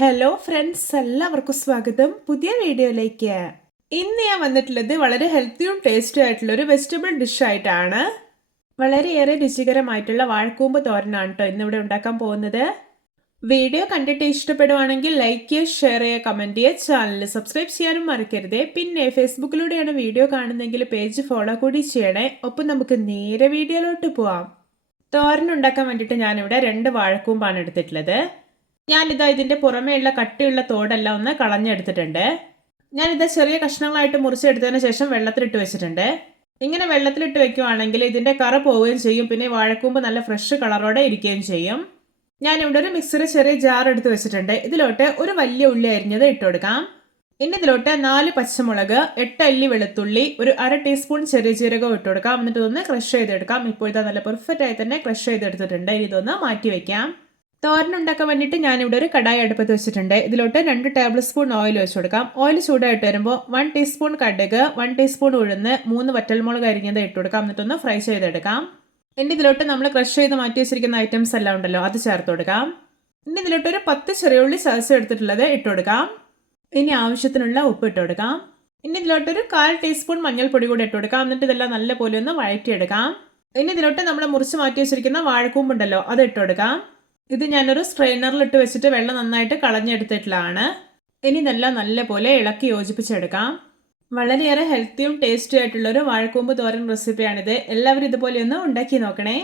Hello friends, എല്ലാവർക്കും സ്വാഗതം പുതിയ വീഡിയോയിലേക്ക്. ഇന്ന് ഞാൻ വന്നിട്ടുള്ളത് വളരെ ഹെൽത്തിയും ടേസ്റ്റും ആയിട്ടുള്ള ഒരു വെജിറ്റബിൾ ഡിഷ് ആയിട്ടാണ്. വളരെയേറെ രുചികരമായിട്ടുള്ള വാഴക്കൂമ്പ് തോരനാണ് കേട്ടോ ഇന്നിവിടെ ഉണ്ടാക്കാൻ പോകുന്നത്. വീഡിയോ കണ്ടിട്ട് ഇഷ്ടപ്പെടുവാണെങ്കിൽ ലൈക്ക് ചെയ്യുക, ഷെയർ ചെയ്യുക, കമൻറ്റ് ചെയ്യുക, ചാനൽ സബ്സ്ക്രൈബ് ചെയ്യാനും മറക്കരുത്. പിന്നെ ഫേസ്ബുക്കിലൂടെയാണ് വീഡിയോ കാണുന്നതെങ്കിൽ പേജ് ഫോളോ കൂടി ചെയ്യണേ. ഒപ്പം നമുക്ക് നേരെ വീഡിയോയിലോട്ട് പോവാം. തോരൻ ഉണ്ടാക്കാൻ വേണ്ടിയിട്ട് ഞാനിവിടെ 2 വാഴക്കൂമ്പാണ് എടുത്തിട്ടുള്ളത്. ഞാനിതാ ഇതിൻ്റെ പുറമേയുള്ള കട്ടിയുള്ള തോടെല്ലാം ഒന്ന് കളഞ്ഞെടുത്തിട്ടുണ്ട്. ഞാനിതാ ചെറിയ കഷ്ണങ്ങളായിട്ട് മുറിച്ചെടുത്തതിന് ശേഷം വെള്ളത്തിലിട്ട് വെച്ചിട്ടുണ്ട്. ഇങ്ങനെ വെള്ളത്തിലിട്ട് വെക്കുവാണെങ്കിൽ ഇതിൻ്റെ കറ പോവുകയും ചെയ്യും, പിന്നെ വാഴക്കൂമ്പ് നല്ല ഫ്രഷ് കളറോടെ ഇരിക്കുകയും ചെയ്യും. ഞാനിവിടെ ഒരു മിക്സിയുടെ ചെറിയ ജാർ എടുത്ത് വെച്ചിട്ടുണ്ട്. ഇതിലോട്ട് ഒരു വലിയ ഉള്ളി അരിഞ്ഞത് ഇട്ട് കൊടുക്കാം. ഇനി ഇതിലോട്ട് 4 പച്ചമുളക്, 8 അല്ലി വെളുത്തുള്ളി, ഒരു 1/2 ടീസ്പൂൺ ചെറിയ ജീരകം ഇട്ട് കൊടുക്കാം. എന്നിട്ട് ഇതൊന്ന് ക്രഷ് ചെയ്തെടുക്കാം. ഇപ്പോൾ ഇതാ നല്ല പെർഫെക്റ്റ് ആയി തന്നെ ക്രഷ് ചെയ്തെടുത്തിട്ടുണ്ട്. ഇനി ഇതൊന്ന് മാറ്റി വെക്കാം. തോരൻ ഉണ്ടാക്കാൻ വേണ്ടിയിട്ട് ഞാനിവിടെ ഒരു കടായി അടുപ്പത്ത് വെച്ചിട്ടുണ്ട്. ഇതിലോട്ട് 2 ടേബിൾ സ്പൂൺ ഓയിൽ വെച്ച് കൊടുക്കാം. ഓയിൽ ചൂടായിട്ട് വരുമ്പോൾ 1 ടീസ്പൂൺ കടുക്, 1 ടീസ്പൂൺ ഉഴുന്ന്, 3 വറ്റൽമുളക് അരിഞ്ഞത് ഇട്ട് കൊടുക്കാം. എന്നിട്ടൊന്ന് ഫ്രൈ ചെയ്തെടുക്കാം. ഇനി ഇതിലോട്ട് നമ്മൾ ക്രഷ് ചെയ്ത് മാറ്റി വെച്ചിരിക്കുന്ന ഐറ്റംസ് എല്ലാം ഉണ്ടല്ലോ, അത് ചേർത്ത് കൊടുക്കാം. ഇനി ഇതിലോട്ട് ഒരു 10 ചെറിയുള്ളി സവസ് എടുത്തിട്ടുള്ളത് ഇട്ട് കൊടുക്കാം. ഇനി ആവശ്യത്തിനുള്ള ഉപ്പ് ഇട്ട് കൊടുക്കാം. ഇനി ഇതിലോട്ട് ഒരു 1/4 ടീസ്പൂൺ മഞ്ഞൾപ്പൊടി കൂടി ഇട്ട് കൊടുക്കാം. എന്നിട്ട് ഇതെല്ലാം നല്ലപോലെ ഒന്ന് വഴറ്റിയെടുക്കാം. ഇനി ഇതിലോട്ട് നമ്മൾ മുറിച്ച് മാറ്റി വെച്ചിരിക്കുന്ന വാഴക്കൂമ്പുണ്ടല്ലോ, അത് ഇട്ട് കൊടുക്കാം. ഇത് ഞാനൊരു സ്ട്രെയിനറിലിട്ട് വെച്ചിട്ട് വെള്ളം നന്നായിട്ട് കളഞ്ഞെടുത്തിട്ടുള്ളതാണ്. ഇനി ഇതെല്ലാം നല്ലപോലെ ഇളക്കി യോജിപ്പിച്ചെടുക്കാം. വളരെയേറെ ഹെൽത്തിയും ടേസ്റ്റി ആയിട്ടുള്ളൊരു വാഴക്കൂമ്പ് തോരൻ റെസിപ്പിയാണിത്. എല്ലാവരും ഇതുപോലെ ഒന്ന് ഉണ്ടാക്കി നോക്കണേ.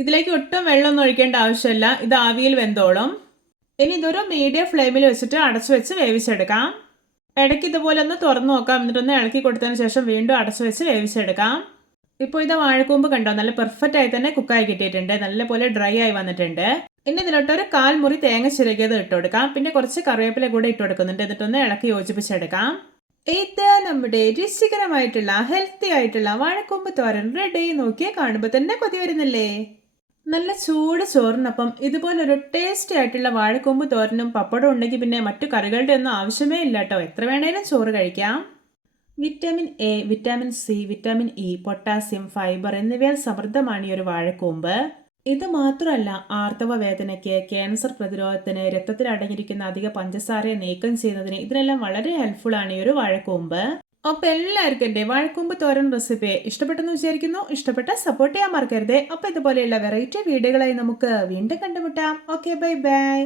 ഇതിലേക്ക് ഒട്ടും വെള്ളമൊന്നും ഒഴിക്കേണ്ട ആവശ്യമില്ല, ഇത് ആവിയിൽ വെന്തോളും. ഇനി ഇതൊരു മീഡിയം ഫ്ലെയിമിൽ വെച്ചിട്ട് അടച്ചു വെച്ച് വേവിച്ചെടുക്കാം. ഇടയ്ക്ക് ഇതുപോലെ ഒന്ന് തുറന്നു നോക്കാം. എന്നിട്ടൊന്ന് ഇളക്കി കൊടുത്തതിന് ശേഷം വീണ്ടും അടച്ചു വെച്ച് വേവിച്ചെടുക്കാം. ഇപ്പോൾ ഇത് വാഴക്കൂമ്പ് കണ്ടോ, നല്ല പെർഫെക്റ്റ് ആയി തന്നെ കുക്കായി കിട്ടിയിട്ടുണ്ട്. നല്ലപോലെ ഡ്രൈ ആയി വന്നിട്ടുണ്ട്. ഇനി ഇതിലോട്ട് ഒരു 1/4 മുറി തേങ്ങ ചിരകിയത് ഇട്ട് കൊടുക്കാം. പിന്നെ കുറച്ച് കറിവേപ്പില കൂടെ ഇട്ട് കൊടുക്കുന്നുണ്ട്. എന്നിട്ടൊന്ന് ഇളക്കി യോജിപ്പിച്ചെടുക്കാം. ഇത് നമ്മുടെ രുചികരമായിട്ടുള്ള ഹെൽത്തി ആയിട്ടുള്ള വാഴക്കൂമ്പ് തോരൻ റെഡി. നോക്കിയാൽ കാണുമ്പോൾ തന്നെ കൊതി വരുന്നില്ലേ? നല്ല ചൂട് ചോറിനൊപ്പം ഇതുപോലൊരു ടേസ്റ്റി ആയിട്ടുള്ള വാഴക്കൂമ്പ് തോരനും പപ്പടം ഉണ്ടെങ്കിൽ പിന്നെ മറ്റു കറികളുടെ ഒന്നും ആവശ്യമേ ഇല്ല കേട്ടോ. എത്ര വേണേലും ചോറ് കഴിക്കാം. Vitamin A, vitamin C, vitamin E, potassium, fibre എന്നിവയാൽ സമൃദ്ധമാണ് ഈ ഒരു വാഴക്കൂമ്പ്. ഇത് മാത്രമല്ല, ആർത്തവ വേദനയ്ക്ക്, ക്യാൻസർ പ്രതിരോധത്തിന്, രക്തത്തിൽ അടങ്ങിയിരിക്കുന്ന അധിക പഞ്ചസാരയെ നീക്കം ചെയ്യുന്നതിന് ഇതിനെല്ലാം വളരെ ഹെൽപ്ഫുൾ ആണ് ഈ ഒരു വാഴക്കൂമ്പ്. അപ്പൊ എല്ലാവർക്കും എൻ്റെ വാഴക്കൂമ്പ് തോരൻ റെസിപ്പി ഇഷ്ടപ്പെട്ടെന്ന് വിചാരിക്കുന്നു. ഇഷ്ടപ്പെട്ട സപ്പോർട്ട് ചെയ്യാൻ മറക്കരുത്. അപ്പൊ ഇതുപോലെയുള്ള വെറൈറ്റി വീഡിയോകളായി നമുക്ക് വീണ്ടും കണ്ടുമുട്ടാം. Okay, bye bye.